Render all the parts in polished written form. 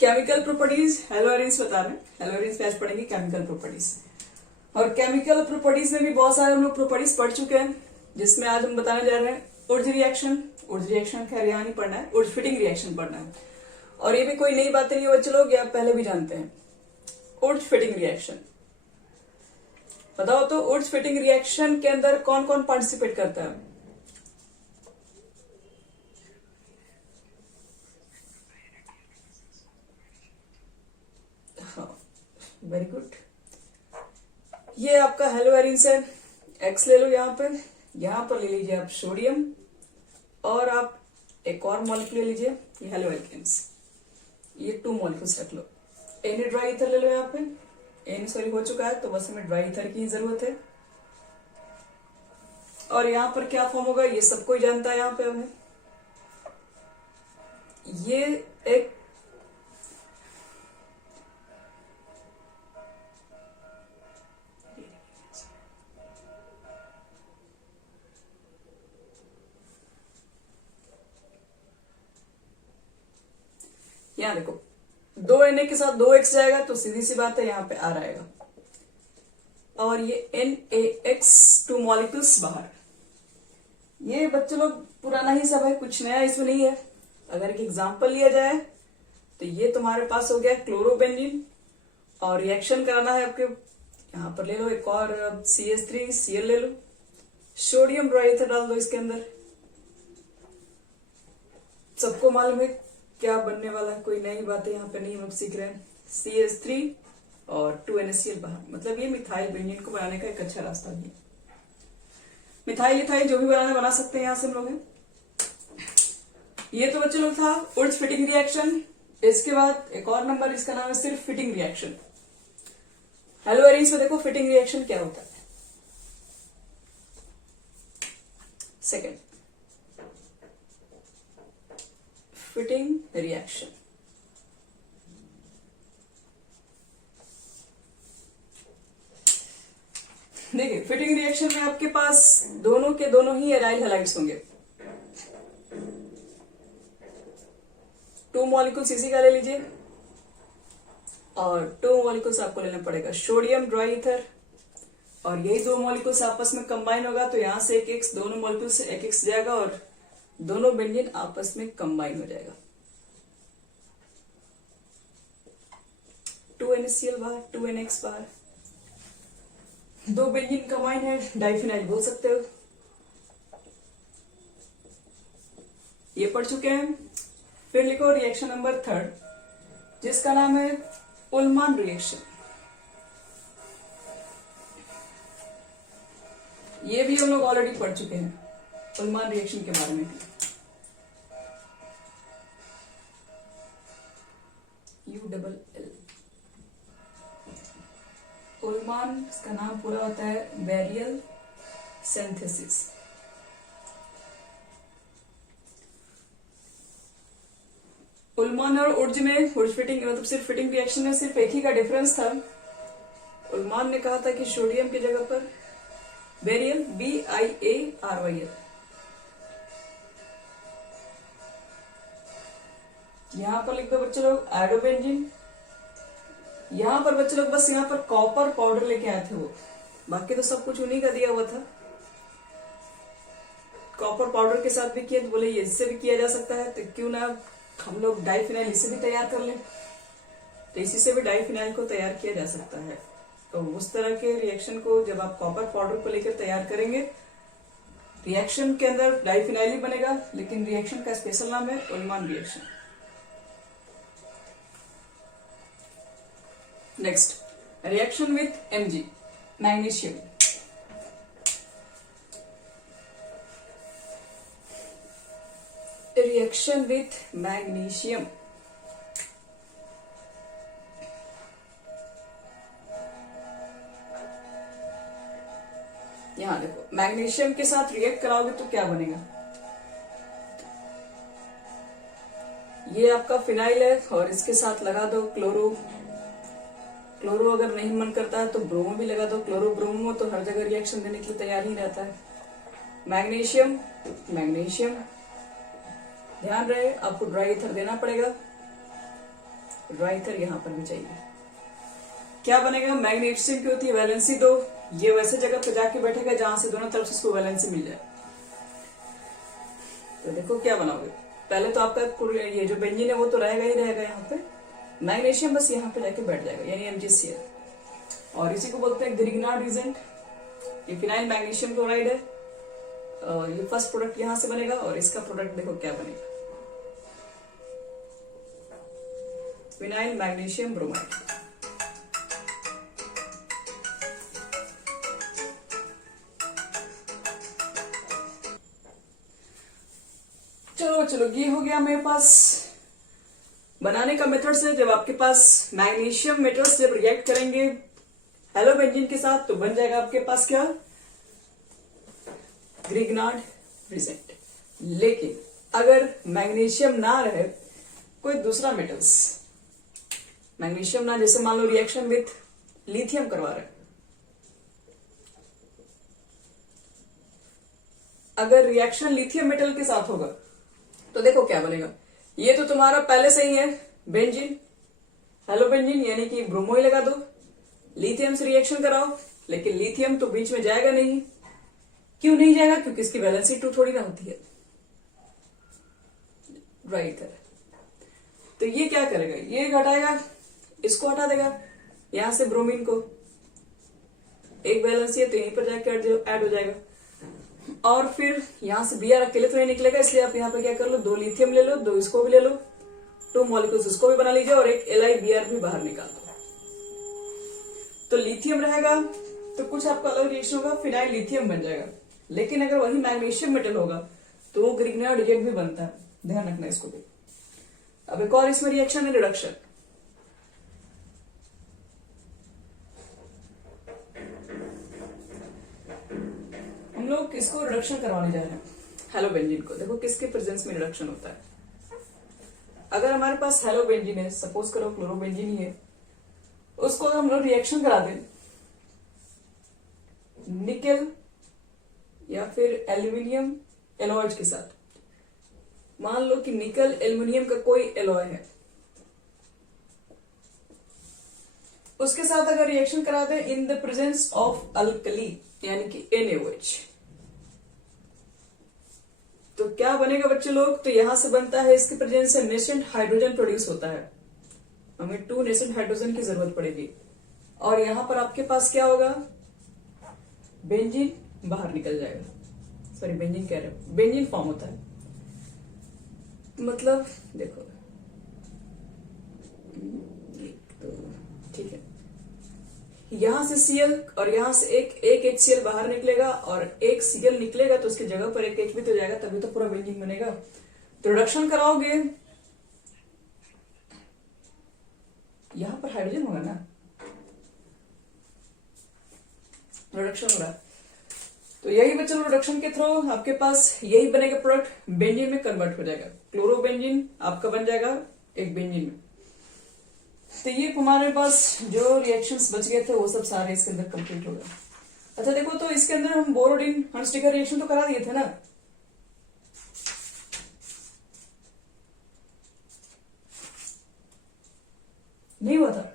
Chemical properties हेलोअरेंस बता रहे हैं। हेलोअरेंस में आज पढ़ेंगे केमिकल प्रॉपर्टीज। और केमिकल प्रॉपर्टीज में भी बहुत सारे हम लोग प्रॉपर्टीज पढ़ चुके हैं, जिसमें आज हम बताने जा रहे हैं उर्ज रिएक्शन। उर्ज रिएक्शन खैर यहाँ नहीं पढ़ना है, उर्ज फिटिंग रिएक्शन पढ़ना है। और ये भी कोई नई बातें नहीं है बच्चे लोग, ये आप पहले भी जानते हैं। उर्ज फिटिंग रिएक्शन बताओ तो, उर्ज फिटिंग रिएक्शन के अंदर कौन कौन पार्टिसिपेट करता है? Very good. ये आपका हेलोअरेंस है, एक्स ले लो यहाँ पर ले लीजिए आप सोडियम, और आप एक और मॉलिक्यूल ले लीजिए, ये हेलो एल्केन्स। ये 2 मॉलिक्यूल्स रख लो। एन ड्राई ईथर ले लो, यहाँ पे एन सॉरी हो चुका है तो बस हमें ड्राई ईथर की जरूरत है। और यहाँ पर क्या फॉर्म होगा ये सबको ही जानता है। यहाँ पे हमें ये एक यहाँ देखो 2 Na के साथ 2x जाएगा तो सीधी सी बात है यहाँ पे R आएगा, और ये NaX 2 मॉलिक्यूल्स बाहर। ये बच्चे लोग पुराना ही सब है, कुछ नया इसमें नहीं है। अगर एक एग्जांपल लिया जाए तो ये तुम्हारे पास हो गया क्लोरोबेंजीन, और रिएक्शन कराना है आपके, यहाँ पर ले लो एक और CH3Cl ले लो, सोडियम ड्राईथर डाल दो इसके अंदर। सबको मालूम है क्या बनने वाला है, कोई नई बातें यहाँ पे नहीं हम सीख रहे हैं। CH3 और 2NaCl बाहर, मतलब ये मिथाइल बेंजीन को बनाने का एक अच्छा रास्ता भी है। मिथाइल इथाइल जो भी बना सकते हैं यहाँ से हम लोग। ये तो बच्चे लोग था उर्ज फिटिंग रिएक्शन। इसके बाद एक और नंबर, इसका नाम है सिर्फ फिटिंग रिएक्शन। हेलोअरेंस में देखो फिटिंग रिएक्शन क्या होता है। Second, fitting reaction. देखिए फिटिंग रिएक्शन में आपके पास दोनों के दोनों ही एराइल हैलाइड्स होंगे। 2 मॉलिक्यूल्स इसी का ले लीजिए, और 2 मॉलिक्यूल्स आपको लेना पड़ेगा सोडियम ड्राई ईथर, और यही 2 मॉलिक्यूल्स आपस में कंबाइन होगा तो यहां से एक एक्स, दोनों मॉलिक्यूल से एक एक्स जाएगा और दोनों बेंजीन आपस में कंबाइन हो जाएगा। 2NaCl बाहर, 2NX बाहर, 2 बेंजीन कंबाइन है, डाइफिनाइल बोल सकते हो। ये पढ़ चुके हैं। फिर लिखो रिएक्शन नंबर 3, जिसका नाम है उल्मान रिएक्शन। ये भी हम लोग ऑलरेडी पढ़ चुके हैं उल्मान रिएक्शन के बारे में भी। ULL उल्मान, इसका नाम पूरा होता है बैरियल सिंथेसिस। उल्मान और उर्ज में, उर्ज फिटिंग मतलब सिर्फ फिटिंग रिएक्शन में सिर्फ एक ही का डिफरेंस था। उल्मान ने कहा था कि सोडियम की जगह पर बेरियल, BiARyl। यहां पर लिख दो बच्चे लोग आयोडोबेंजीन। यहां पर बच्चे लोग बस यहां पर कॉपर पाउडर लेके आए थे वो, बाकी तो सब कुछ उन्हीं का दिया हुआ था। कॉपर पाउडर के साथ भी किया तो बोले ये इससे भी किया जा सकता है, तो क्यों ना हम लोग डाइफिनाइल इसे भी तैयार कर लें। तो इसी से भी डाइफिनाइल को तैयार किया जा सकता है। तो उस तरह के रिएक्शन को जब आप कॉपर पाउडर को लेकर तैयार करेंगे, रिएक्शन के अंदर डाइफिनाइल ही बनेगा, लेकिन रिएक्शन का स्पेशल नाम है Ullmann reaction. Next, reaction with Mg, magnesium. Reaction with magnesium. यहां देखो मैग्नीशियम के साथ रिएक्ट कराओगे तो क्या बनेगा। ये आपका फिनाइल है और इसके साथ लगा दो क्लोरो। क्लोरो अगर नहीं मन करता है तो ब्रोमो भी लगा दो। क्लोरो ब्रोमो तो हर जगह रिएक्शन देने के लिए तैयार ही रहता है। मैग्नीशियम, मैग्नीशियम ध्यान रहे आपको ड्राई ईथर देना पड़ेगा। राइटर यहां पर भी चाहिए। क्या बनेगा, मैग्नीशियम की होती है वैलेंसी 2, ये वैसे जगह पे जाके बैठेगा जहां से दोनों तरफ से इसको वैलेंसी मिल जाए। तो देखो क्या बनाओगे, पहले तो आपका ये जो बेंजीन है वो तो रहेगा ही रहेगा यहाँ पे, मैग्नीशियम बस यहाँ पे जाके बैठ जाएगा यानी MgCl, और इसी को बोलते हैं ग्रिग्नार्ड रिजेंट। ये फिनाइल मैग्नीशियम क्लोराइड है, और ये फर्स्ट प्रोडक्ट यहां से बनेगा, और इसका प्रोडक्ट देखो क्या बनेगा, फिनाइल मैग्नीशियम ब्रोमाइड। चलो ये हो गया मेरे पास बनाने का मेथड से। जब आपके पास मैग्नीशियम मेटल्स जब रिएक्ट करेंगे हेलोबेंजीन के साथ तो बन जाएगा आपके पास क्या, ग्रिग्नार्ड रिजेंट। लेकिन अगर मैग्नीशियम ना रहे, कोई दूसरा मेटल्स, मैग्नीशियम ना, जैसे मान लो रिएक्शन विथ लिथियम करवा रहे हैं, अगर रिएक्शन लिथियम मेटल के साथ होगा तो देखो क्या बनेगा, ये तो तुम्हारा पहले से ही है बेंजीन, हेलोबेंजीन यानी कि ब्रोमो ही लगा दो, लिथियम से रिएक्शन कराओ, लेकिन लिथियम तो बीच में जाएगा नहीं। क्यों नहीं जाएगा, क्योंकि इसकी वैलेंसी 2 थोड़ी ना होती है, राइट है। तो ये क्या करेगा, ये घटाएगा, इसको हटा देगा यहां से ब्रोमीन को, एक वैलेंसी है तो यहीं पर जाके ऐड हो जाएगा, और फिर यहां से Br अकेले तो नहीं निकलेगा, इसलिए आप यहाँ पे क्या कर लो, 2 लिथियम ले लो, 2 इसको भी ले लो, 2 मॉलिक्यूल्स इसको भी बना लीजिए, और एक LiBr भी बाहर निकाल दो। तो लिथियम रहेगा तो कुछ आपका अलग रिएक्शन होगा, फिनाइल लिथियम बन जाएगा। लेकिन अगर वही मैग्नीशियम मेटल होगा तो वो ग्रिग्नार्ड रिजेंट भी बनता है, ध्यान रखना इसको भी। अब एक और इसमें रिएक्शन है रिडक्शन। हम लोग इसको रिडक्शन करवाने जा रहे हैं हेलोबेंजीन को। देखो किसके प्रेजेंस में रिडक्शन होता है। अगर हमारे पास हेलोबेंजीन है, सपोज करो क्लोरोबेंजीन ही है, उसको हम लोग रिएक्शन करा दें निकेल या फिर एल्यूमिनियम एलॉयज के साथ, मान लो कि निकल एल्यूमिनियम का कोई एलॉय है, उसके साथ अगर रिएक्शन करा दें in the presence of alkali यानी कि NaOH, तो क्या बनेगा बच्चे लोग, तो यहां से बनता है, इसके प्रेजेंस से नेसेंट हाइड्रोजन प्रोड्यूस होता है, हमें 2 नेसेंट हाइड्रोजन की जरूरत पड़ेगी, और यहां पर आपके पास क्या होगा, बेंजीन बाहर निकल जाएगा, सॉरी बेंजीन कह रहे हो, बेंजीन फॉर्म होता है। मतलब देखो तो ठीक है, यहां से Cl और यहां से एक HCl बाहर निकलेगा, और एक Cl निकलेगा तो उसकी जगह पर एक H भी तो जाएगा, तभी तो पूरा बेंजीन बनेगा। तो रिडक्शन कराओगे, यहां पर हाइड्रोजन होगा ना, रिडक्शन हो रहा है, तो यही बच्चों रिडक्शन के थ्रू आपके पास यही बनेगा प्रोडक्ट, बेंजीन में कन्वर्ट हो जाएगा, क्लोरोबेंजीन आपका बन जाएगा एक बेंजीन में। तो ये हमारे पास जो रिएक्शंस बच गए थे वो सब सारे इसके अंदर कंप्लीट हो गए। अच्छा देखो, तो इसके अंदर हम बोरोडिन हंसटिकर रिएक्शन तो करा दिए थे ना, नहीं हुआ था,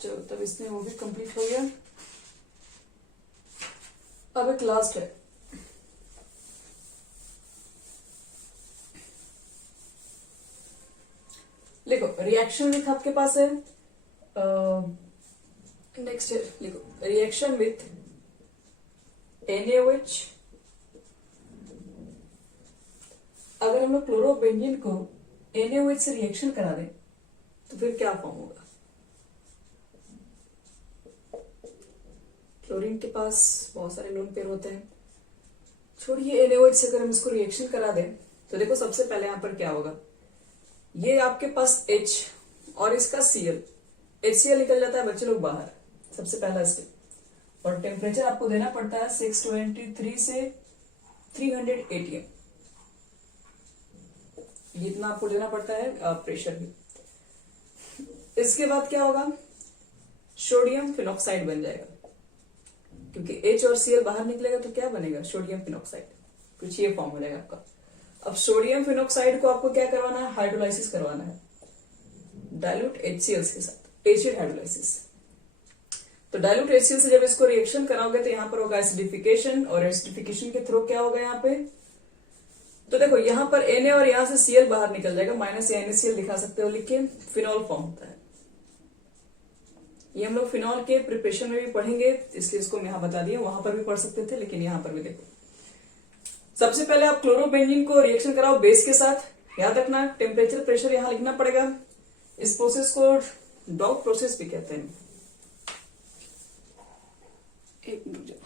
चलो तब इसमें वो भी कंप्लीट हो गया। अब एक लास्ट है, लिखो रिएक्शन विथ आपके पास है, नेक्स्ट है लिखो रिएक्शन विथ NaOH। अगर हम लोग क्लोरोबेंजीन को NaOH से रिएक्शन करा दें तो फिर क्या फॉर्म होगा, क्लोरीन के पास बहुत सारे लोन पेयर होते हैं, छोड़िए NaOH से अगर हम इसको रिएक्शन करा दें तो देखो सबसे पहले यहां पर क्या होगा, ये आपके पास H और इसका Cl, HCl निकल जाता है बच्चे लोग बाहर, सबसे पहला स्टेप, और टेम्परेचर आपको देना पड़ता है 623 से 300 ATM, इतना आपको देना पड़ता है प्रेशर भी। इसके बाद क्या होगा, सोडियम फिनॉक्साइड बन जाएगा, क्योंकि H और Cl बाहर निकलेगा तो क्या बनेगा, सोडियम फिनॉक्साइड, कुछ ये फॉर्म हो जाएगा आपका। अब सोडियम फिनोक्साइड को आपको क्या करवाना है, हाइड्रोलाइसिस करवाना है डाइल्यूट HCl के साथ, एसिड हाइड्रोलाइसिस। तो डाइल्यूट HCl से जब इसको रिएक्शन कराओगे तो यहां पर होगा एसिडिफिकेशन, और एसिडिफिकेशन के थ्रू क्या होगा यहाँ पे, तो देखो यहां पर Na और यहां से Cl बाहर निकल जाएगा, माइनस या NaCl लिखा सकते हो, लिख के फिनॉल फॉर्म होता है। ये हम लोग फिनॉल के प्रिपरेशन में भी पढ़ेंगे, इसलिए इसको मैं यहां बता दिया, वहां पर भी पढ़ सकते थे, लेकिन यहां पर भी देखो। सबसे पहले आप क्लोरोबेंजीन को रिएक्शन कराओ बेस के साथ, याद रखना टेम्परेचर प्रेशर यहां लिखना पड़ेगा। इस प्रोसेस को डॉट प्रोसेस भी कहते हैं। एक मिनट जाओ,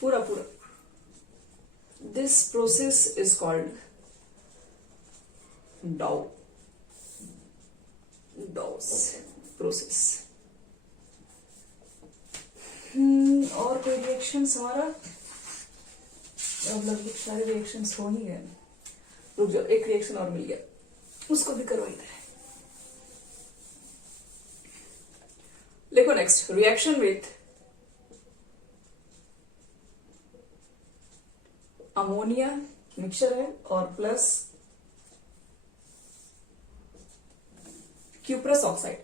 पूरा पूरा, this process is called dose process. और कोई रिएक्शंस हमारा, अब लगभग सारे रिएक्शंस हो ही गए। रुक जाओ, एक रिएक्शन और मिल गया, उसको भी करवाई दे। देखो next reaction with ammonia mixture है और प्लस क्यूप्रस ऑक्साइड,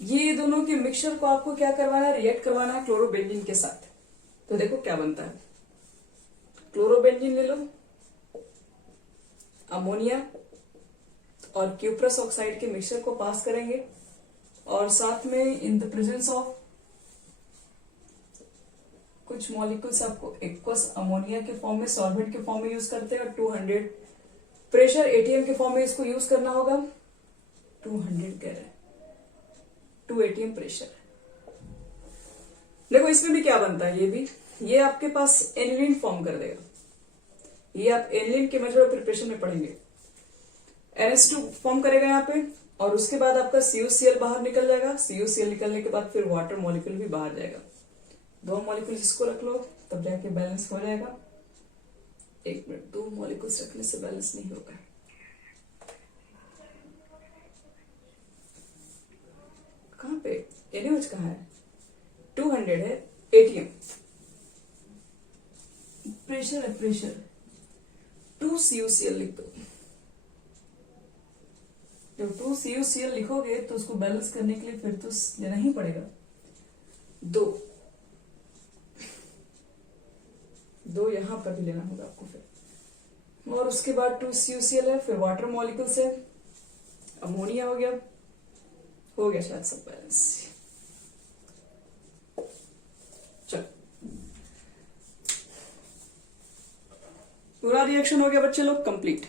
ये दोनों के मिक्सचर को आपको क्या करवाना है, रिएक्ट करवाना है क्लोरोबेंजीन के साथ। तो देखो क्या बनता है, क्लोरोबेंजीन ले लो, अमोनिया और क्यूप्रस ऑक्साइड के मिक्सचर को पास करेंगे, और साथ में इन द प्रेजेंस ऑफ कुछ मॉलिक्यूल्स आपको एक्वस अमोनिया के फॉर्म में, सॉल्वेंट के फॉर्म में यूज करते हैं, और 200 प्रेशर ATM के फॉर्म में इसको यूज करना होगा। 200 कह रहे हैं, 2 ATM प्रेशर। देखो इसमें भी क्या बनता है, ये आपके पास एनिलीन फॉर्म कर देगा, ये आप एनिलीन के मेथड ऑफ प्रिपरेशन में पढ़ेंगे। NH2 फॉर्म करेगा यहाँ पे, और उसके बाद आपका CuCl बाहर निकल जाएगा, CuCl निकलने के बाद फिर वाटर मॉलिक्यूल भी बाहर जाएगा। 2 मॉलिक्यूल्स इसको रख लो, तब जाके बैलेंस हो जाएगा। एक मिनट, 2 मॉलिक्यूल्स रखने से बैलेंस नहीं होगा। कहां पे NaOH कहां है, 200 है ATM, प्रेशर है प्रेशर, 2 CuCl लिख दो। जब 2 CuCl लिखोगे तो उसको बैलेंस करने के लिए फिर तो लेना ही पड़ेगा 2 यहां पर भी लेना होगा आपको फिर, और उसके बाद 2 CuCl है, फिर वाटर मॉलिक्यूल्स है, अमोनिया हो गया शायद सब बैलेंस। चलो पूरा रिएक्शन हो गया बच्चे लोग कंप्लीट।